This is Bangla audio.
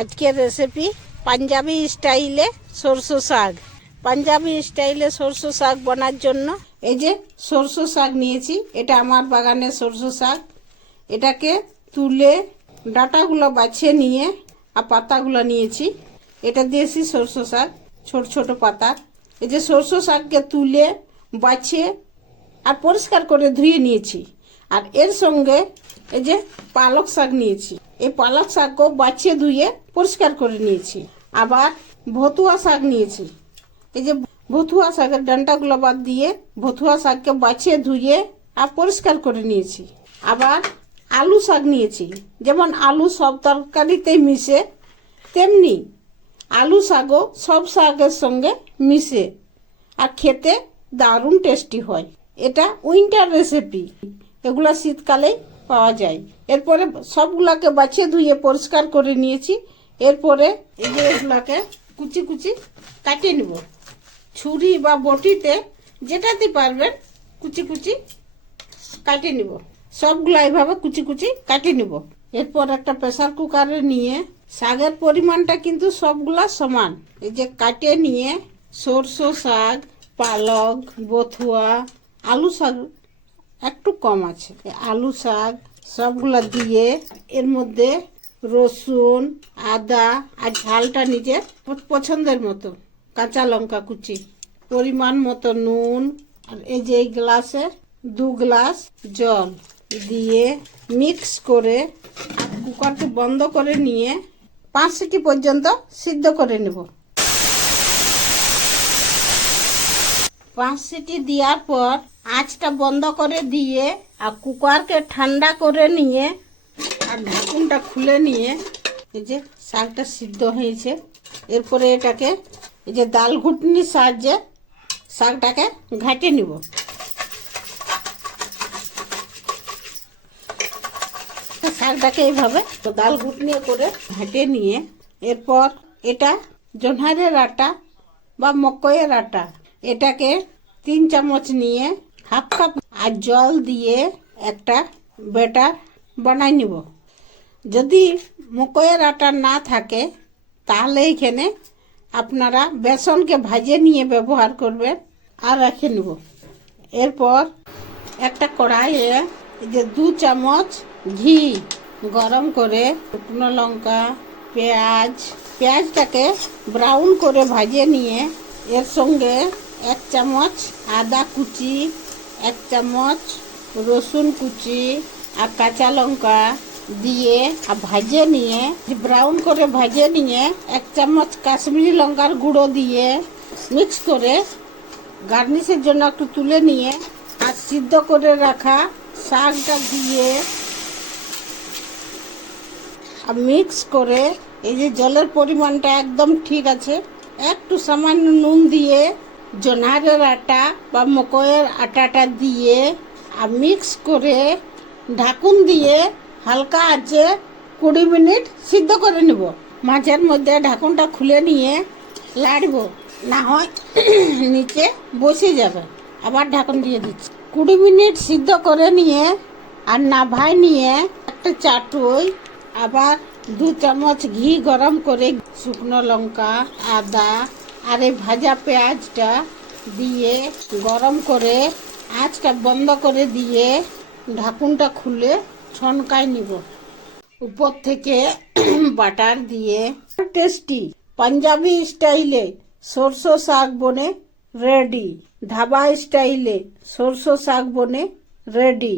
আজকের রেসিপি পাঞ্জাবি স্টাইলে সরষে শাক। পাঞ্জাবি স্টাইলে সরষে শাক বানার জন্য এই যে সরষে শাক নিয়েছি। এটা আমার বাগানের সরষে শাক। এটাকে তুলে ডাঁটাগুলো বাছিয়ে নিয়ে আর পাতাগুলো নিয়েছি। এটা দেশি সরষে শাক, ছোট ছোট পাতা। এই যে সরষে শাককে তুলে বাছিয়ে আর পরিষ্কার করে ধুয়ে নিয়েছি। আর এর সঙ্গে এই যে পালক শাক নিয়েছি। এই পালক শাককে বাছিয়ে ধুয়ে পরিষ্কার করে নিয়েছি। আবার ভতুয়া শাক নিয়েছি। এই যে ভতুয়া শাকের ডাঁটাগুলো বাদ দিয়ে ভতুয়া শাককে বাছিয়ে ধুয়ে আর পরিষ্কার করে নিয়েছি। আবার আলু শাক নিয়েছি। যেমন আলু সব তরকারিতেই মিশে, তেমনি আলু শাকও সব শাকের সঙ্গে মিশে আর খেতে দারুণ টেস্টি হয়। এটা উইন্টার রেসিপি, এগুলা শীতকালেই পাওয়া যায়। এরপরে সবগুলাকে বাছিয়ে ধুয়ে পরিষ্কার করে নিয়েছি। এরপরে এই যে এগুলাকে কুচি কুচি কাটিয়ে নেব। ছুরি বা বটিতে যেটাতে পারবেন কুচি কুচি কাটিয়ে নেব। সবগুলা এইভাবে কুচি কুচি কাটিয়ে নেব। এরপর একটা প্রেসার কুকারে নিয়ে শাকের পরিমাণটা কিন্তু সবগুলা সমান। এই যে কাটিয়ে নিয়ে সরষে শাক, পালক, বথুয়া, আলু শাক একটু কম আছে, আলু শাক সবগুলা দিয়ে এর মধ্যে রসুন, আদা আর ঝালটা নিজের পছন্দের মতো, কাঁচা লঙ্কা কুচি, পরিমাণ মতো নুন, আর এই যে এই গ্লাসে 2 গ্লাস জল দিয়ে মিক্স করে কুকারকে বন্ধ করে নিয়ে 5 সিটি পর্যন্ত সিদ্ধ করে নেব। 5 সিটি দেওয়ার পর আঁচটা বন্ধ করে দিয়ে আর কুকারকে ঠান্ডা করে নিয়ে আর ঢাকুনটা খুলে নিয়ে এই যে শাকটা সিদ্ধ হয়েছে। এরপরে এটাকে এই যে ডাল ঘুটনির সাহায্যে শাকটাকে ঘাঁটে নিব। শাকটাকে এইভাবে ডাল ঘুটনি করে ঘাঁটে নিয়ে এরপর এটা জোনহারের আটা বা মকইয়ের আটা, এটাকে 3 চামচ নিয়ে হাফ কাপ আর জল দিয়ে একটা ব্যাটার বানাই নিব। যদি মকইয়ের আটা না থাকে তাহলে এখানে আপনারা বেসনকে ভাজে নিয়ে ব্যবহার করবেন আর রেখে নেব। এরপর একটা কড়াইয়ে যে 2 চামচ ঘি গরম করে শুকনো লঙ্কা, পেঁয়াজটাকে ব্রাউন করে ভাজে নিয়ে এর সঙ্গে 1 চামচ আদা কুচি, 1 চামচ রসুন কুচি আর কাঁচা লঙ্কা দিয়ে আর ভাজে নিয়ে ব্রাউন করে ভাজে নিয়ে 1 চামচ কাশ্মীরি লঙ্কার গুঁড়ো দিয়ে মিক্স করে গার্নিশের জন্য একটু তুলে নিয়ে আর সিদ্ধ করে রাখা শাকটা দিয়ে আর মিক্স করে এই যে জলের পরিমাণটা একদম ঠিক আছে, একটু সামান্য নুন দিয়ে জোনহারের আটা বা মকইয়ের আটাটা দিয়ে আর মিক্স করে ঢাকুন দিয়ে হালকা আঁচে 20 মিনিট সিদ্ধ করে নেব। মাঝের মধ্যে ঢাকুনটা খুলে নিয়ে লাড়ব, না হয় নিচে বসে যাবে। আবার ঢাকুন দিয়ে দিচ্ছি। 20 মিনিট সিদ্ধ করে নিয়ে আর নাভাই নিয়ে একটা চাটুই আবার 2 চামচ ঘি গরম করে শুকনো লঙ্কা, আদা আর এই ভাজা পেঁয়াজটা দিয়ে গরম করে আঁচটা বন্ধ করে দিয়ে ঢাকুনটা খুলে ছনকাই নিব। উপর থেকে বাটার দিয়ে টেস্টি পাঞ্জাবি স্টাইলে সরষে শাক বনে রেডি। ধাবা স্টাইলে সরষে শাক বনে রেডি।